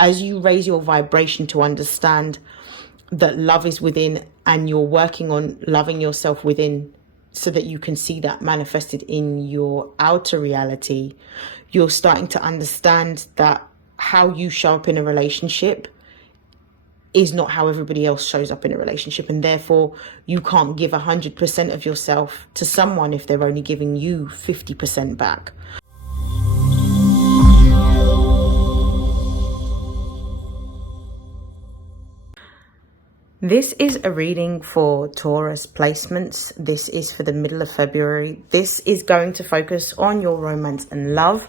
as you raise your vibration to understand that love is within, and you're working on loving yourself within so that you can see that manifested in your outer reality, you're starting to understand that how you show up in a relationship is not how everybody else shows up in a relationship, and therefore you can't give 100% of yourself to someone if they're only giving you 50% back. This is a reading for Taurus placements. This is for the middle of February. This is going to focus on your romance and love.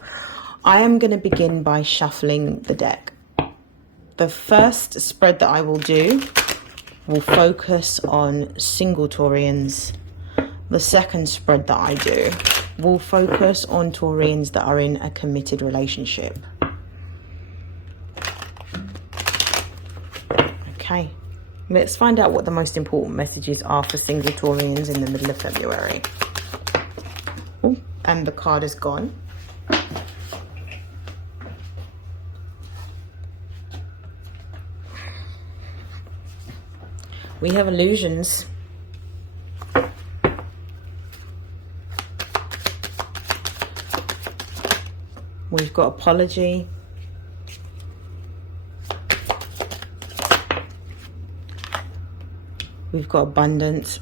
I am going to begin by shuffling the deck. The first spread that I will do will focus on single Taurians. The second spread that I do will focus on Taurians that are in a committed relationship. Okay. Let's find out what the most important messages are for single Taurians in the middle of February. Oh, and the card is gone. We have illusions. We've got apology. We've got abundance.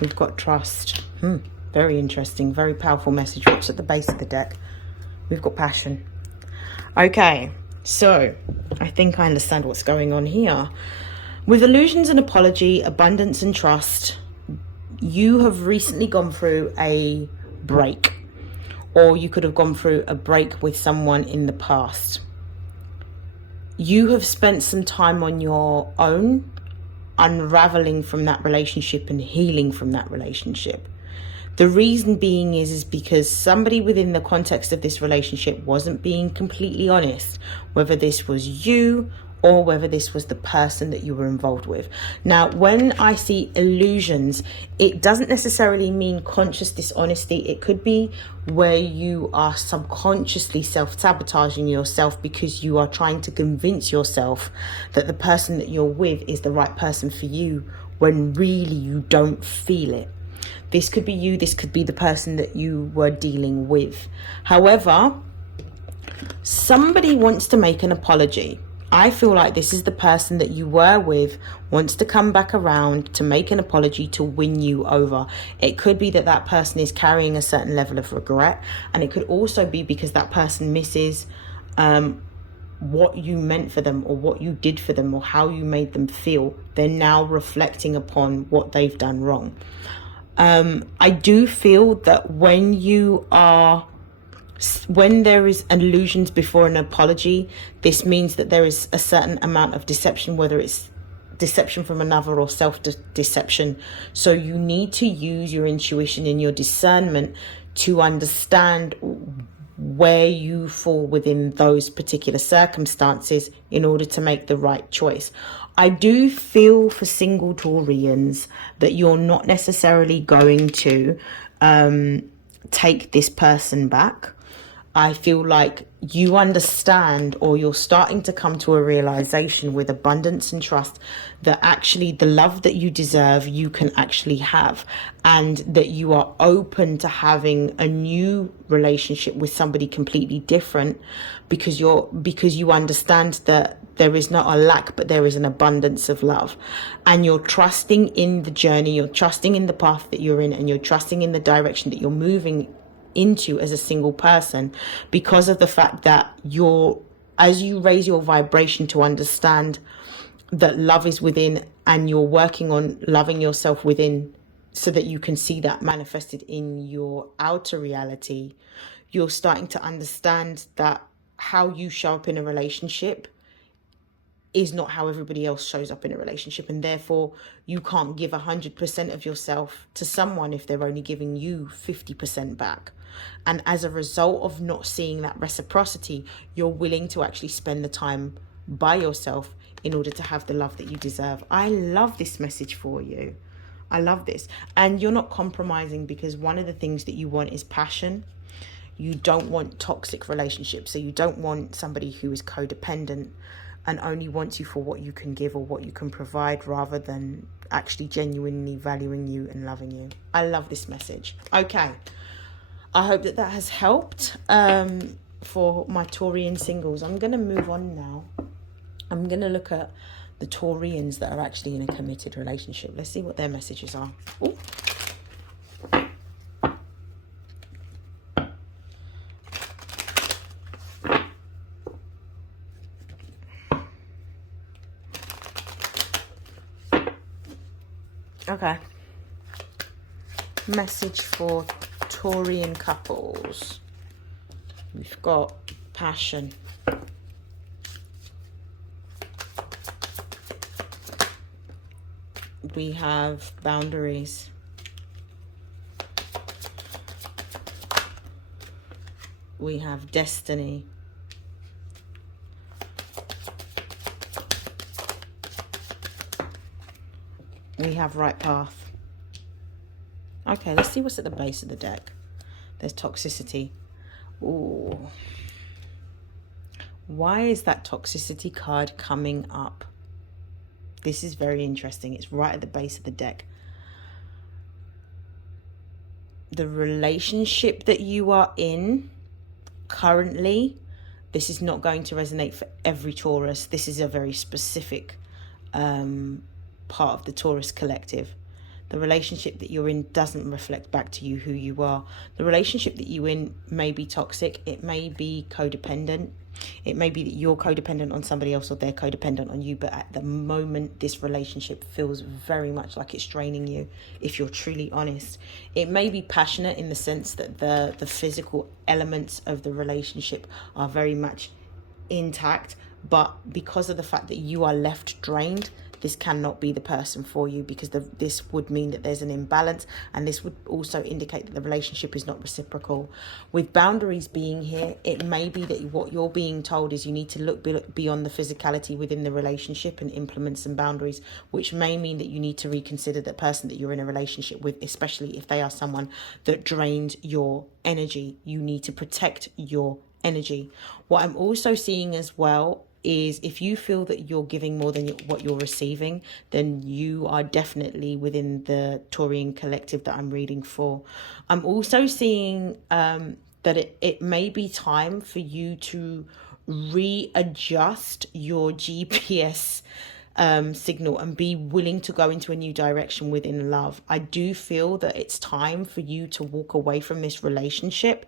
We've got trust. Very interesting, very powerful message. What's at the base of the deck? We've got passion. Okay, so I think I understand what's going on here. With illusions and apology, abundance and trust, you have recently gone through a break, or you could have gone through a break with someone in the past. You have spent some time on your own, unraveling from that relationship and healing from that relationship. The reason being is because somebody within the context of this relationship wasn't being completely honest, whether this was you or whether this was the person that you were involved with. Now, when I see illusions, it doesn't necessarily mean conscious dishonesty. It could be where you are subconsciously self-sabotaging yourself because you are trying to convince yourself that the person that you're with is the right person for you when really you don't feel it. This could be you, this could be the person that you were dealing with. However, somebody wants to make an apology. I feel like this is the person that you were with wants to come back around to make an apology to win you over. It could be that that person is carrying a certain level of regret, and it could also be because that person misses what you meant for them or what you did for them or how you made them feel. They're now reflecting upon what they've done wrong. I do feel that when there is illusions before an apology, this means that there is a certain amount of deception, whether it's deception from another or self-deception. So you need to use your intuition and your discernment to understand where you fall within those particular circumstances in order to make the right choice. I do feel for single Taurians that you're not necessarily going to take this person back. I feel like you understand, or you're starting to come to a realization with abundance and trust that actually the love that you deserve, you can actually have, and that you are open to having a new relationship with somebody completely different because you understand that there is not a lack, but there is an abundance of love, and you're trusting in the journey, you're trusting in the path that you're in, and you're trusting in the direction that you're moving into as a single person, because of the fact that as you raise your vibration to understand that love is within, and you're working on loving yourself within so that you can see that manifested in your outer reality, you're starting to understand that how you show up in a relationship is not how everybody else shows up in a relationship, and therefore you can't give 100% of yourself to someone if they're only giving you 50% back. And as a result of not seeing that reciprocity, you're willing to actually spend the time by yourself in order to have the love that you deserve. I love this message for you. I love this. And you're not compromising, because one of the things that you want is passion. You don't want toxic relationships. So you don't want somebody who is codependent and only wants you for what you can give or what you can provide, rather than actually genuinely valuing you and loving you. I love this message. Okay, I hope that has helped for my Taurian singles. I'm going to move on now. I'm going to look at the Taurians that are actually in a committed relationship. Let's see what their messages are. Ooh. Okay. Message for Taurian couples. We've got passion. We have boundaries. We have destiny. We have right path. Okay, let's see what's at the base of the deck. There's toxicity. Ooh. Why is that toxicity card coming up? This is very interesting. It's right at the base of the deck. The relationship that you are in currently, this is not going to resonate for every Taurus. This is a very specific part of the Taurus collective. The relationship that you're in doesn't reflect back to you who you are. The relationship that you're in may be toxic. It may be codependent. It may be that you're codependent on somebody else or they're codependent on you. But at the moment, this relationship feels very much like it's draining you, if you're truly honest. It may be passionate in the sense that the physical elements of the relationship are very much intact. But because of the fact that you are left drained, this cannot be the person for you, because this would mean that there's an imbalance, and this would also indicate that the relationship is not reciprocal. With boundaries being here, it may be that what you're being told is you need to look beyond the physicality within the relationship and implement some boundaries, which may mean that you need to reconsider the person that you're in a relationship with, especially if they are someone that drains your energy. You need to protect your energy. What I'm also seeing as well is, if you feel that you're giving more than what you're receiving, then you are definitely within the Taurian collective that I'm reading for. I'm also seeing that it may be time for you to readjust your GPS signal and be willing to go into a new direction within love. I do feel that it's time for you to walk away from this relationship,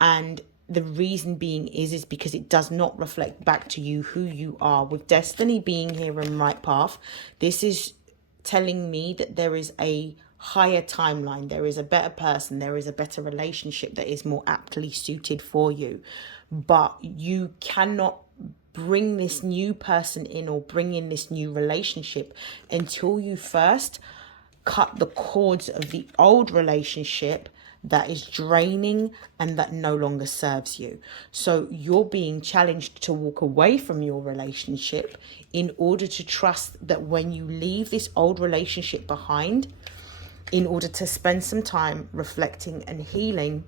and the reason being is because it does not reflect back to you who you are. With destiny being here in right path, this is telling me that there is a higher timeline. There is a better person. There is a better relationship that is more aptly suited for you. But you cannot bring this new person in or bring in this new relationship until you first cut the cords of the old relationship that is draining and that no longer serves you. So you're being challenged to walk away from your relationship in order to trust that when you leave this old relationship behind, in order to spend some time reflecting and healing,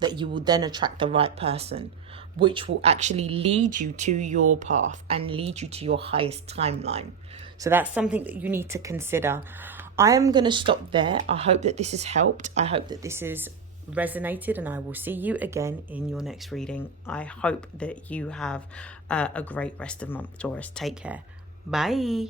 that you will then attract the right person, which will actually lead you to your path and lead you to your highest timeline. So that's something that you need to consider. I am going to stop there. I hope that this has helped. I hope that this has resonated, and I will see you again in your next reading. I hope that you have a great rest of month, Taurus. Take care. Bye.